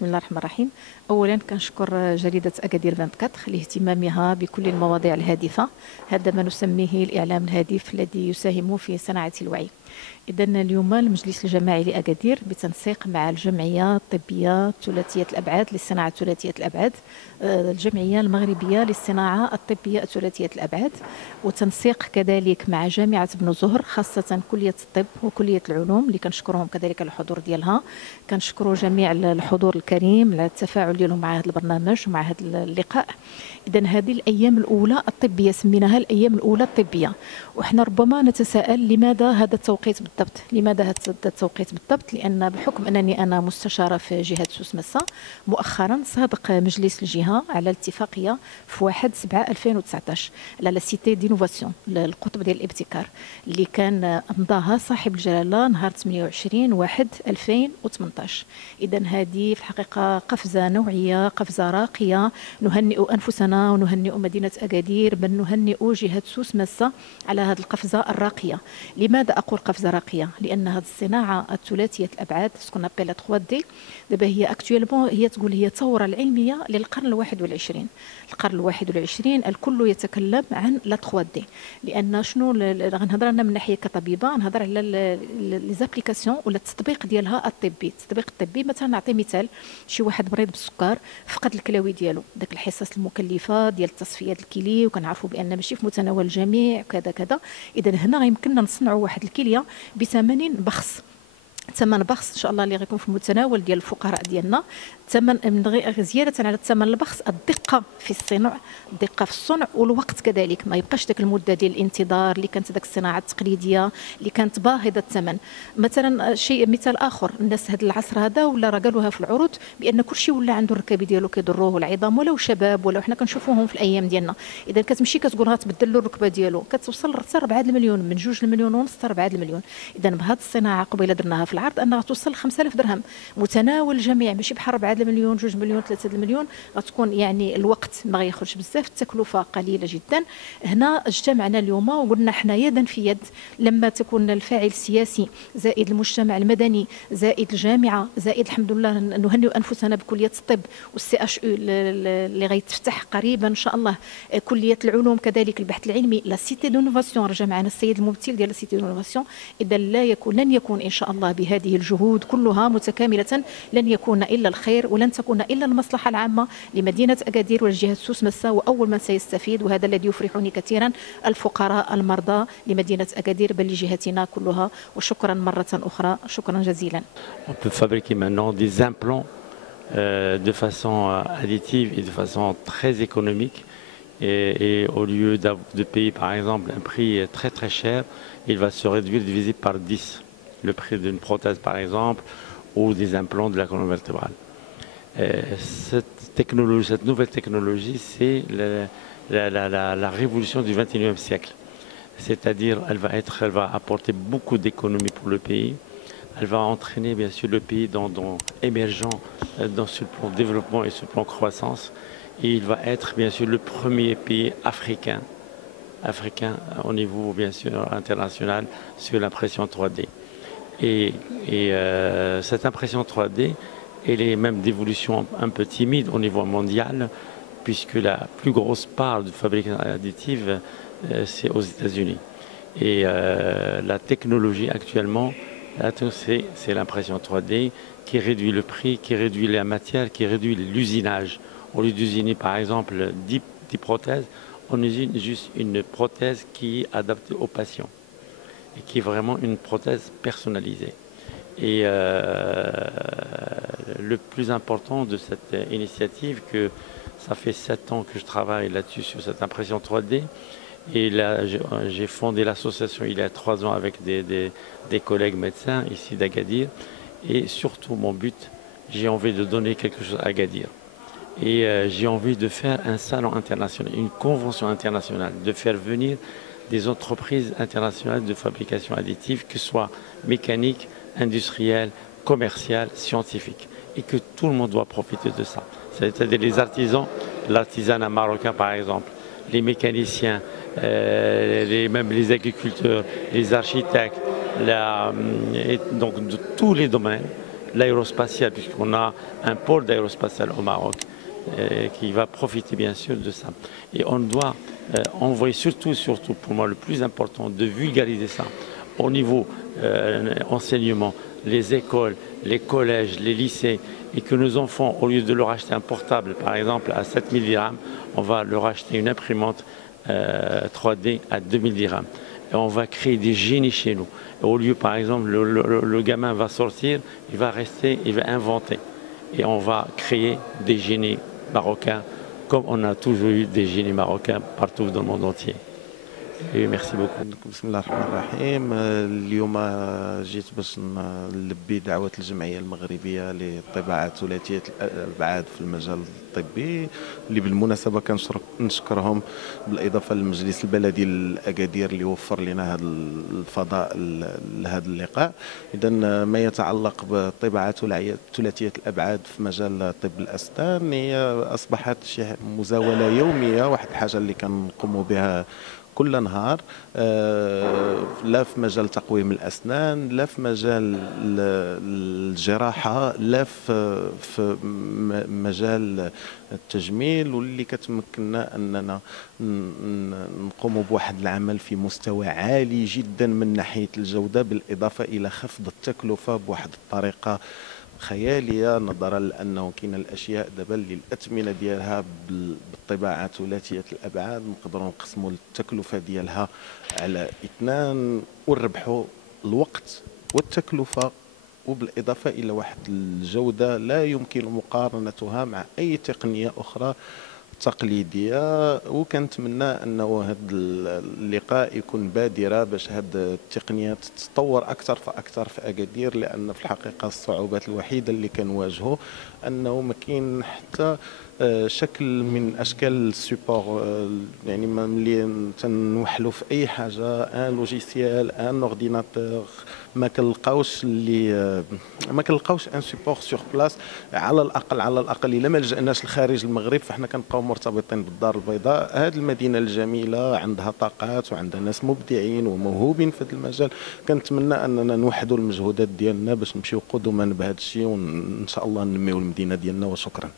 بسم الله الرحمن الرحيم. اولا كنشكر جريده اكادير 24 لاهتمامها بكل المواضيع الهادفه، هذا ما نسميه الاعلام الهادف الذي يساهم في صناعه الوعي. إذا اليوم المجلس الجماعي لأكادير بتنسيق مع الجمعية الطبية ثلاثية الأبعاد للصناعة ثلاثية الأبعاد، الجمعية المغربية للصناعة الطبية ثلاثية الأبعاد، وتنسيق كذلك مع جامعة بن زهر خاصة كلية الطب وكلية العلوم اللي كنشكرهم كذلك على الحضور ديالها. كنشكروا جميع الحضور الكريم على التفاعل ديالهم مع هذا البرنامج ومع هذا اللقاء. إذا هذه الأيام الأولى الطبية سميناها الأيام الأولى الطبية، وإحنا ربما نتساءل لماذا هذا التوقيت بالضبط؟ لماذا هذا التوقيت بالضبط؟ لأن بحكم أنني أنا مستشارة في جهة سوس مسا، مؤخرا صادق مجلس الجهة على الاتفاقية في 1/7/2019 على لا سيتي دينوفاسيون، القطب ديال الابتكار، اللي كان أمضاها صاحب الجلالة نهار 28/1/2018. إذا هذه في الحقيقة قفزة نوعية، قفزة راقية، نهنئ أنفسنا ونهنئ مدينة أكادير، بل نهنئ جهة سوس مسا على هذه القفزة الراقية. لماذا أقول قفزة راقية؟ لأن هذه الصناعة الثلاثية الأبعاد سكون أبيلا 3 دي دابا هي اكتويلمون هي تقول هي الثورة العلمية للقرن ال21. القرن ال21 الكل يتكلم عن لا 3 دي، لأن شنو غنهضر أنا من ناحية كطبيبة، نهضر على لي زابليكاسيون ولا التطبيق ديالها الطبي. التطبيق الطبي مثلا نعطي مثال، شي واحد مريض بالسكر فقد الكلاوي ديالو، داك الحصص المكلفة ديال تصفية الكلي، وكنعرفوا بأن ماشي في متناول الجميع كذا كذا. إذا هنا يمكننا نصنعوا واحد الكلية بثمن بخس، ثمن بخس ان شاء الله اللي غيكون في المتناول ديال الفقراء ديالنا. ثمن من زياده على الثمن البخس، الدقه في الصنع، الدقه في الصنع والوقت كذلك، ما يبقاش ديك المده ديال الانتظار اللي كانت داك الصناعه التقليديه اللي كانت باهظه الثمن. مثلا شيء مثال اخر، الناس هذا العصر هذا ولا راه قالوها في العروض بان كلشي ولا عنده الركابي ديالو كيضروه العظام، ولو شباب ولا حنا كنشوفوهم في الايام ديالنا. اذا كتمشي كتقول غتبدل له الركبه ديالو، كتوصل حتى 4 المليون، من 2 المليون ونص حتى 4 المليون. اذا بهذه الصناعه قبيله درناها في العرض انها توصل 5000 درهم متناول الجميع، ماشي بحال 4 المليون 2 مليون 3 المليون. غتكون يعني الوقت ما غيخرجش بزاف، التكلفه قليله جدا. هنا اجتمعنا اليوم وقلنا حنا يدا في يد، لما تكون الفاعل السياسي زائد المجتمع المدني زائد الجامعه زائد الحمد لله نهنئ انفسنا بكليه الطب والسي اش او اللي غيتفتح قريبا ان شاء الله، كليه العلوم كذلك البحث العلمي، لا سيتي دونوفاسيون رجع معنا السيد الممثل ديال لا سيتي دونوفاسيون. اذا لن يكون ان شاء الله بهذه الجهود كلها متكامله لن يكون الا الخير، ولن تكون الا المصلحه العامه لمدينه اكادير ولجهه سوس مسا، واول من سيستفيد وهذا الذي يفرحني كثيرا الفقراء المرضى لمدينه اكادير بل لجهتنا كلها. وشكرا مره اخرى، شكرا جزيلا. On peut fabriquer maintenant des implants de façon additive et de façon très économique. Et au lieu de payer par exemple un prix très très cher, il va se réduire, divisé par 10 le prix d'une prothèse par exemple ou des implants de la colonne vertébrale. Cette nouvelle technologie, c'est la révolution du 21e siècle. C'est-à-dire elle va apporter beaucoup d'économies pour le pays. Elle va entraîner bien sûr le pays émergent dans ce plan développement et ce plan croissance. Et il va être bien sûr le premier pays africain au niveau bien sûr international sur l'impression 3D. Et cette impression 3D, elle est même d'évolution un peu timide au niveau mondial, puisque la plus grosse part de fabrication additive, c'est aux États-Unis. Et la technologie actuellement, c'est l'impression 3D qui réduit le prix, qui réduit la matière, qui réduit l'usinage. Au lieu d'usiner par exemple 10 prothèses, on usine juste une prothèse qui est adaptée au patient et qui est vraiment une prothèse personnalisée. Et le plus important de cette initiative, que ça fait 7 ans que je travaille là-dessus sur cette impression 3D, et là j'ai fondé l'association il y a 3 ans avec des collègues médecins ici d'Agadir, et surtout mon but, j'ai envie de donner quelque chose à Agadir. Et j'ai envie de faire un salon international, une convention internationale, de faire venir des entreprises internationales de fabrication additive, que ce soit mécanique, industrielle, commerciale, scientifique, et que tout le monde doit profiter de ça. C'est-à-dire les artisans, l'artisanat marocain par exemple, les mécaniciens, même les agriculteurs, les architectes, donc de tous les domaines, l'aérospatiale, puisqu'on a un pôle d'aérospatiale au Maroc qui va profiter bien sûr de ça. Et on doit envoyer surtout pour moi le plus important, de vulgariser ça au niveau enseignement, les écoles, les collèges, les lycées, et que nos enfants, au lieu de leur acheter un portable, par exemple, à 7000 dirhams, on va leur acheter une imprimante 3D à 2000 dirhams. Et on va créer des génies chez nous. Et au lieu, par exemple, le gamin va sortir, il va rester, il va inventer. Et on va créer des génies marocains, comme on a toujours eu des génies marocains partout dans le monde entier. Et merci beaucoup. بسم الله الرحمن الرحيم. اليوم جيت باش نلبي دعوة الجمعية المغربية للطباعة ثلاثية الأبعاد في المجال الطبي، اللي بالمناسبة كنشكرهم بالإضافة للمجلس البلدي لأكادير اللي وفر لنا هذا الفضاء لهذا اللقاء. إذا ما يتعلق بالطباعة ثلاثية الأبعاد في مجال طب الأسنان هي أصبحت شي مزاولة يومية، واحد الحاجة اللي كنقوموا بها كل نهار، لا في مجال تقويم الأسنان، لا في مجال الجراحة، لا في مجال التجميل، واللي كتمكننا أننا نقوم بواحد العمل في مستوى عالي جدا من ناحية الجودة، بالإضافة إلى خفض التكلفة بواحد الطريقة خياليه، نظرا لانه كاين الاشياء دابا اللي الاثمنه ديالها بالطباعه ثلاثيه الابعاد نقدروا نقسموا التكلفه ديالها على اثنان ونربحوا الوقت والتكلفه، وبالاضافه الى واحد الجوده لا يمكن مقارنتها مع اي تقنيه اخرى تقليديه. وكنتمنى انه هذا اللقاء يكون بادره باش هذه التقنيات تتطور اكثر فاكثر في اكادير، لان في الحقيقه الصعوبات الوحيده اللي كنواجهوا انه ما كاين حتى شكل من اشكال السيبور، يعني ملي تنوحلوا في اي حاجه ان لوجيسيال ان اورديناتور ما كنلقاوش ان سيبور سور بلاص. على الاقل الا ما لجأناش لخارج المغرب فاحنا كنبقاو مرتبطين بالدار البيضاء. هذه المدينه الجميله عندها طاقات وعندها ناس مبدعين وموهوبين في هذا المجال، كنتمنى اننا نوحدوا المجهودات ديالنا باش نمشيو قدما بهذا الشيء، وان شاء الله ننميو المدينه ديالنا. وشكرا.